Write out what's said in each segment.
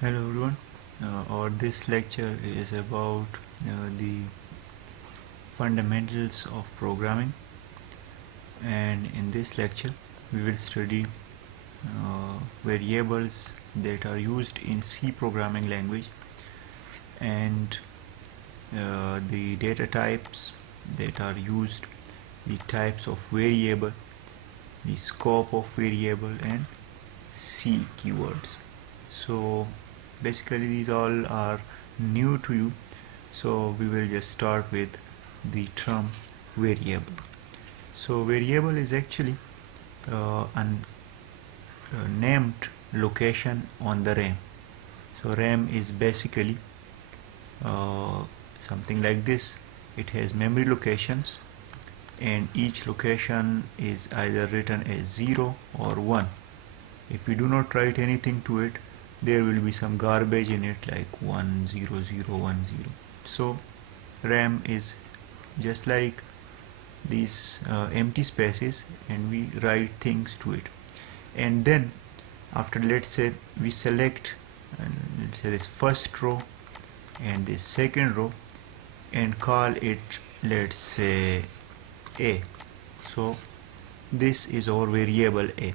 Hello everyone. Or this lecture is about the fundamentals of programming, and in this lecture we will study variables that are used in C programming language and the data types that are used, the types of variable, the scope of variable, and C keywords. So basically these all are new to you, so we will just start with the term variable. So variable is actually an named location on the RAM. So RAM is basically uh, something like this. It has memory locations, and each location is either written as 0 or 1. If we do not write anything to it, there will be some garbage in it like 10010. So RAM is just like these empty spaces, and we write things to it. And then after, let's say we select, let's say, this first row and this second row, and call it, let's say, A. So this is our variable A.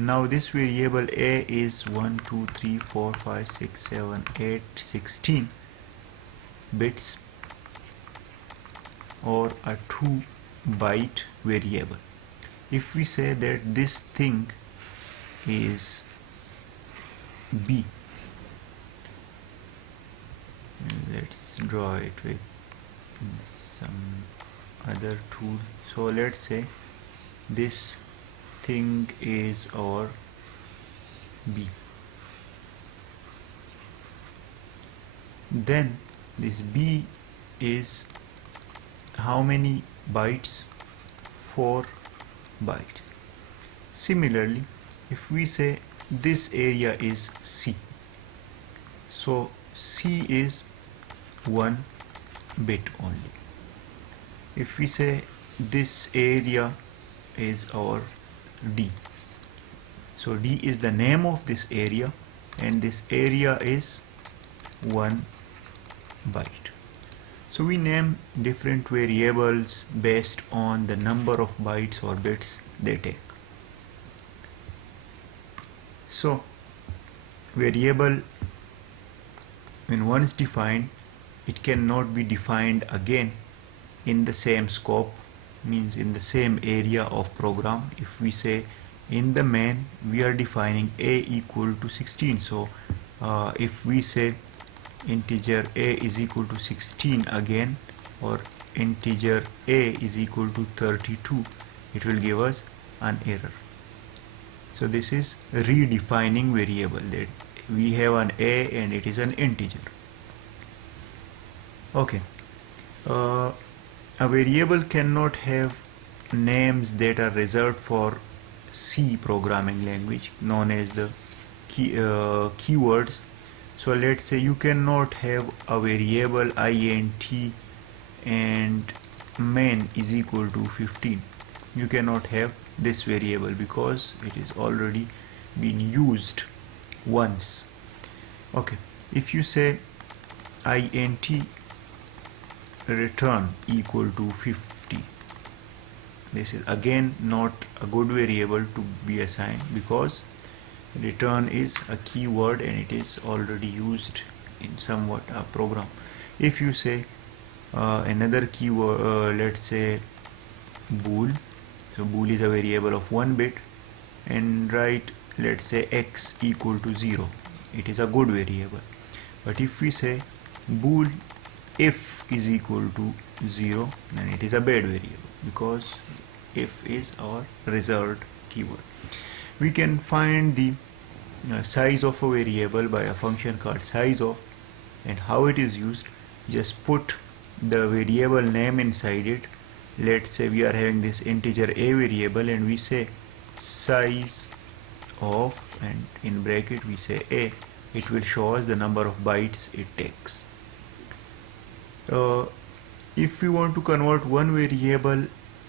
Now this variable A is 1 2 3 4 5 6 7 8 16 bits, or a 2 byte variable. If we say that this thing is B, let's draw it with some other tool. So let's say this thing is our B. Then this B is how many bytes? 4 bytes. Similarly, if we say this area is C, so C is 1 bit only. If we say this area is our D, so D is the name of this area, and this area is 1 byte. So we name different variables based on the number of bytes or bits they take. So variable, when once defined, it cannot be defined again in the same scope, means in the same area of program. If we say in the main we are defining A equal to 16, so if we say integer A is equal to 16 again, or integer A is equal to 32, it will give us an error. So this is redefining variable, that we have an A and it is an integer. Okay, a variable cannot have names that are reserved for C programming language, known as the keywords. So let's say you cannot have a variable int and main is equal to 15. You cannot have this variable because it is already been used once. Okay, if you say int return equal to 50, this is again not a good variable to be assigned, because return is a keyword and it is already used in somewhat a program. If you say another keyword, let's say bool, so bool is a variable of 1 bit, and write, let's say, x equal to 0, it is a good variable. But if we say bool if is equal to 0, then it is a bad variable, because if is our reserved keyword. We can find the size of a variable by a function called sizeof, and how it is used: just put the variable name inside it. Let's say we are having this integer A variable, and we say size of, and in bracket we say A. It will show us the number of bytes it takes. If we want to convert one variable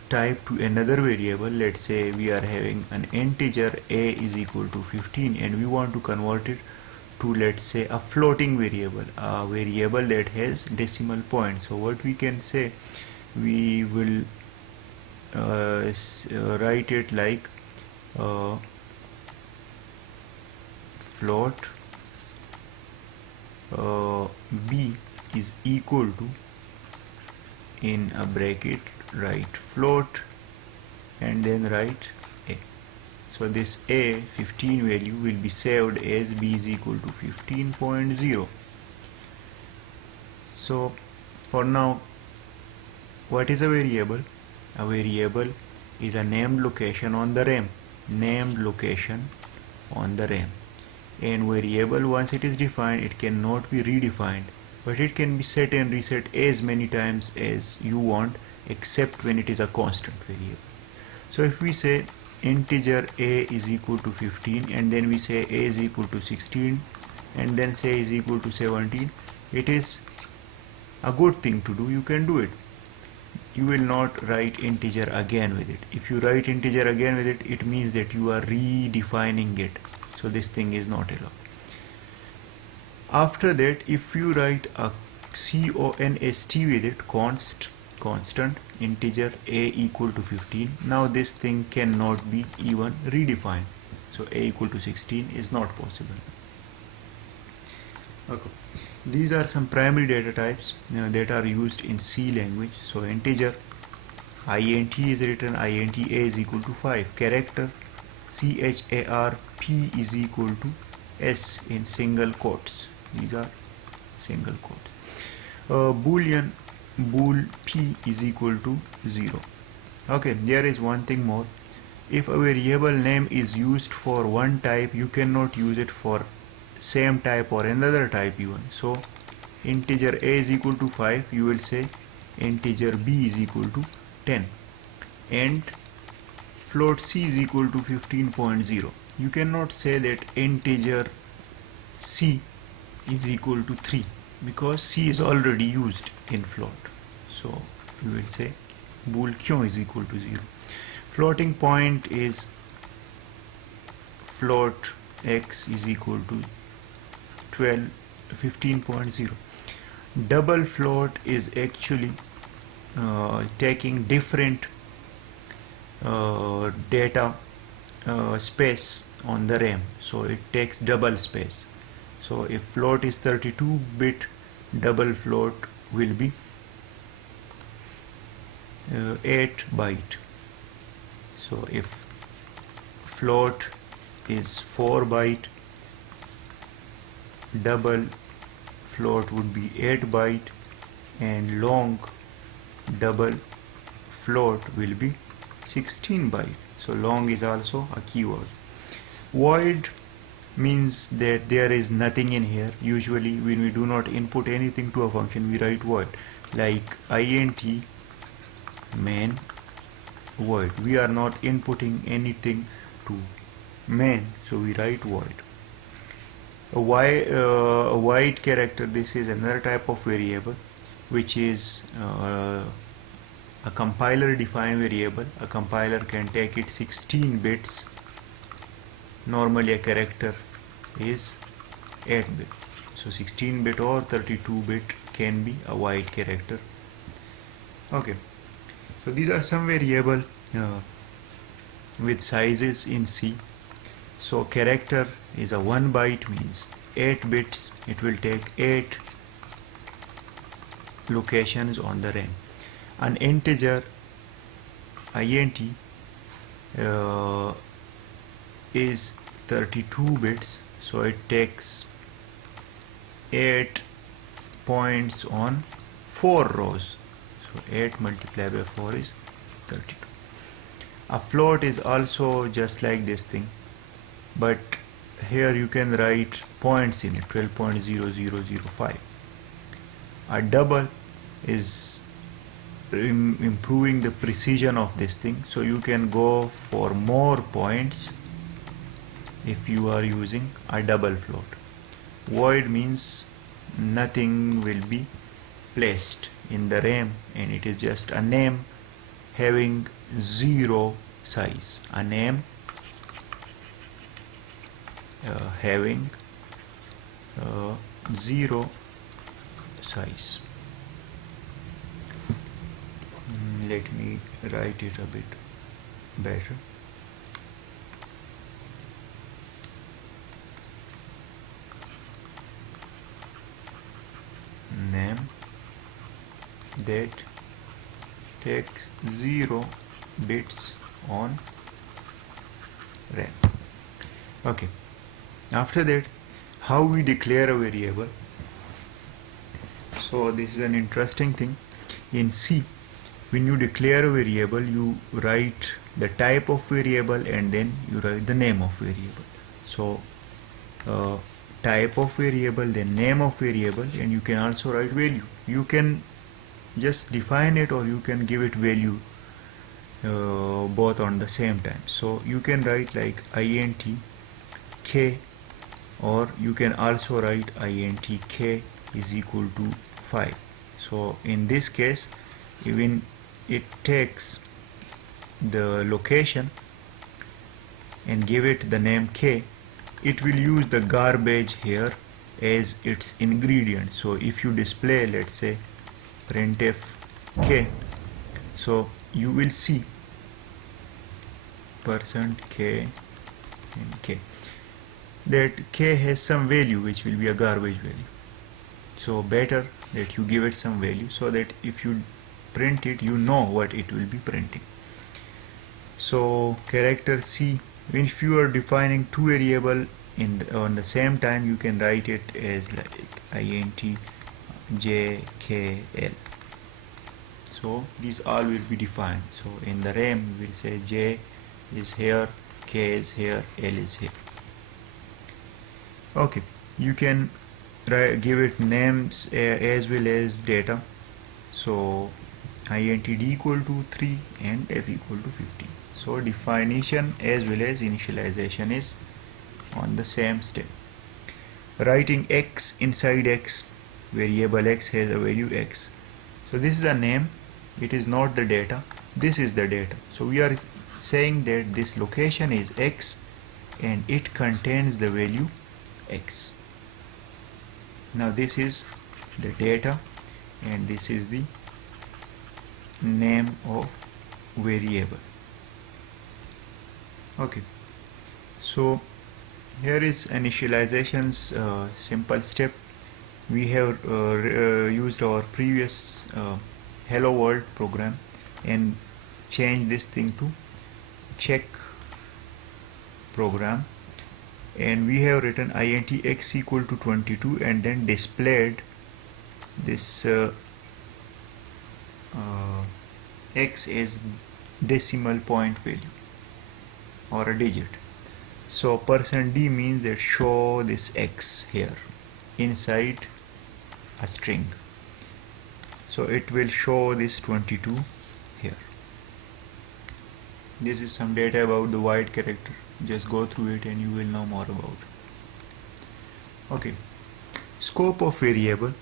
type to another variable, let's say we are having an integer A is equal to 15 and we want to convert it to, let's say, a floating variable, a variable that has decimal points. So what we can say, we will write it like float b is equal to, in a bracket write float and then write a. So this a 15 value will be saved as b is equal to 15.0. So for now, what is a variable? A variable is a named location on the RAM. Named location on the RAM. And variable, once it is defined, it cannot be redefined, but it can be set and reset as many times as you want, except when it is a constant variable. So if we say integer a is equal to 15 and then we say a is equal to 16 and then say is equal to 17, it is a good thing to do. You can do it. You will not write integer again with it. If you write integer again with it, it means that you are redefining it. So this thing is not allowed. After that, if you write a const with it, constant integer a equal to 15, now this thing cannot be even redefined. So a equal to 16 is not possible. Okay. These are some primary data types that are used in C language. So integer, int is written, int a is equal to 5. Character, charp is equal to s in single quotes. These are single quotes. Boolean, bool p is equal to 0. Okay, there is one thing more. If a variable name is used for one type, you cannot use it for same type or another type even. So integer a is equal to 5, you will say integer b is equal to 10, and float c is equal to 15.0. You cannot say that integer c is equal to 3 because c is already used in float. So you will say bool q is equal to 0. Floating point is float x is equal to 15.0. Double float is actually taking different data space on the RAM, so it takes double space. So if float is 32-bit, double float will be 8 byte. So if float is 4 byte, double float would be 8 byte, and long double float will be 16 byte. So long is also a keyword. Void means that there is nothing in here. Usually when we do not input anything to a function, we write void, like int main void. We are not inputting anything to main, so we write void. A void character, this is another type of variable which is a compiler defined variable. A compiler can take it 16 bits. Normally a character is 8 bit, so 16 bit or 32 bit can be a void character. Okay, so these are some variable with sizes in C. So character is a 1 byte, means 8 bits. It will take 8 locations on the RAM. An integer int is 32 bits, so it takes 8 points on 4 rows. So 8 multiplied by 4 is 32. A float is also just like this thing, but here you can write points in it, 12.0005. A double is improving the precision of this thing, so you can go for more points if you are using a double float. Void means nothing will be placed in the RAM, and it is just a name having 0 size. A name having 0 size. Let me write it a bit better. Name that takes 0 bits on RAM. Okay, after that, how we declare a variable. So this is an interesting thing. In C, when you declare a variable, you write the type of variable and then you write the name of variable. So type of variable, then name of variable, and you can also write value. You can just define it or you can give it value both on the same time. So you can write like int k, or you can also write int k is equal to 5. So in this case, even it takes the location and give it the name k, it will use the garbage here as its ingredient. So if you display, let's say, printf k, so you will see %k and k, that k has some value which will be a garbage value. So better that you give it some value so that if you print it, you know what it will be printing. So character C, if you are defining two variable on the same time, you can write it as like int j k l. So these all will be defined. So in the RAM we will say j is here, k is here, l is here. Okay, you can give it names as well as data. So int d equal to 3 and f equal to 15. So definition as well as initialization is on the same step. Writing x inside x, variable x has a value x. So this is a name, it is not the data, this is the data. So we are saying that this location is x and it contains the value x. Now this is the data and this is the name of variable. Okay, so here is initialization's simple step. We have used our previous hello world program and changed this thing to check program, and we have written int x equal to 22 and then displayed this x as decimal point value or a digit. So %d means that show this x here inside a string. So it will show this 22 here. This is some data about the void character. Just go through it and you will know more about it. Okay, scope of variable.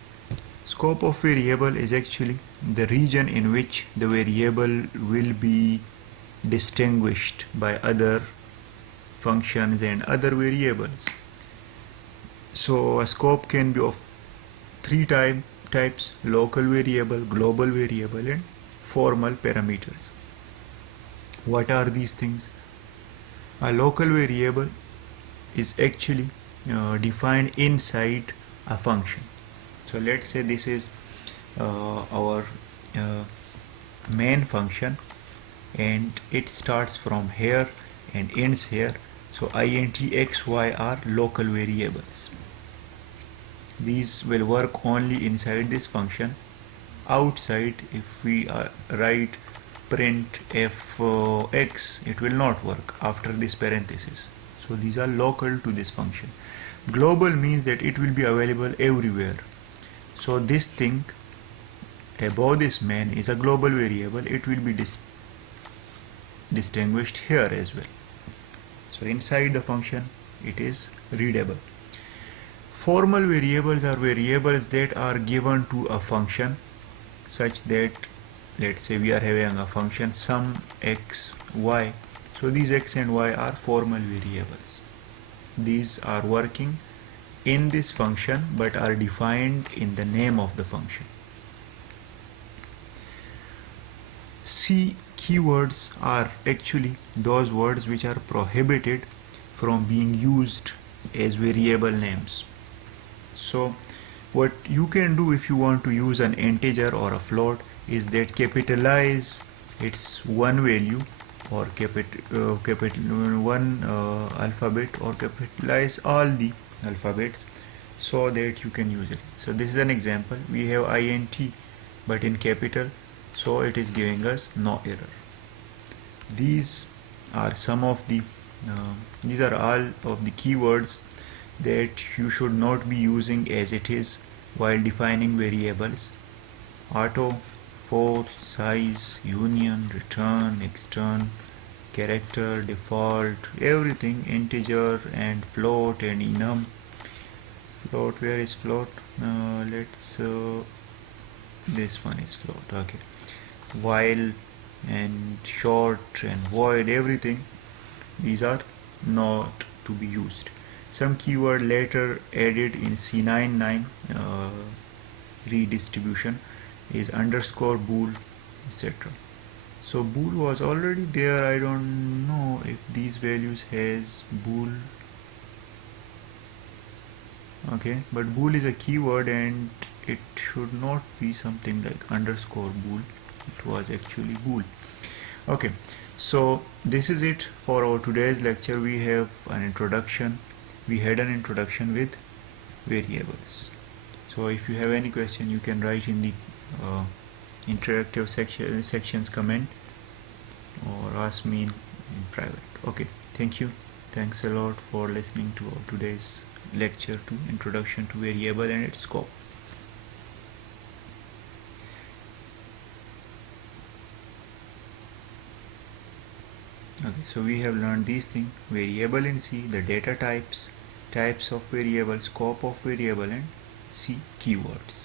Scope of variable is actually the region in which the variable will be distinguished by other functions and other variables. So a scope can be of three types: local variable, global variable, and formal parameters. What are these things? A local variable is actually defined inside a function. So let's say this is our main function and it starts from here and ends here. So int x, y are local variables. These will work only inside this function. Outside, if we write print f x, it will not work after this parenthesis. So these are local to this function. Global means that it will be available everywhere. So this thing above this main is a global variable. It will be distinguished here as well. So inside the function it is readable. Formal variables are variables that are given to a function such that, let's say we are having a function sum x y. So these x and y are formal variables. These are working in this function but are defined in the name of the function. C keywords are actually those words which are prohibited from being used as variable names. So what you can do if you want to use an integer or a float is that capitalize its one value or capital one alphabet, or capitalize all the alphabets so that you can use it. So this is an example. We have int but in capital, so it is giving us no error. These are some of the these are all of the keywords that you should not be using as it is while defining variables. Auto, for, size, union, return, extern, character, default, everything, integer and float and enum. Float, where is float? Let's this one is float. Okay. While and short and void, everything, these are not to be used. Some keyword later added in C99 redistribution is underscore bool, etc. So bool was already there. I don't know if these values has bool. Okay, but bool is a keyword and it should not be something like underscore bool. It was actually bool. Okay, so this is it for our today's lecture. We have an introduction. We had an introduction with variables. So if you have any question, you can write in the interactive sections comment, or ask me in private. Okay, thank you. Thanks a lot for listening to our today's lecture to introduction to variable and its scope. Okay, so we have learned these things: variable in C, the data types, types of variable, scope of variable, and C keywords.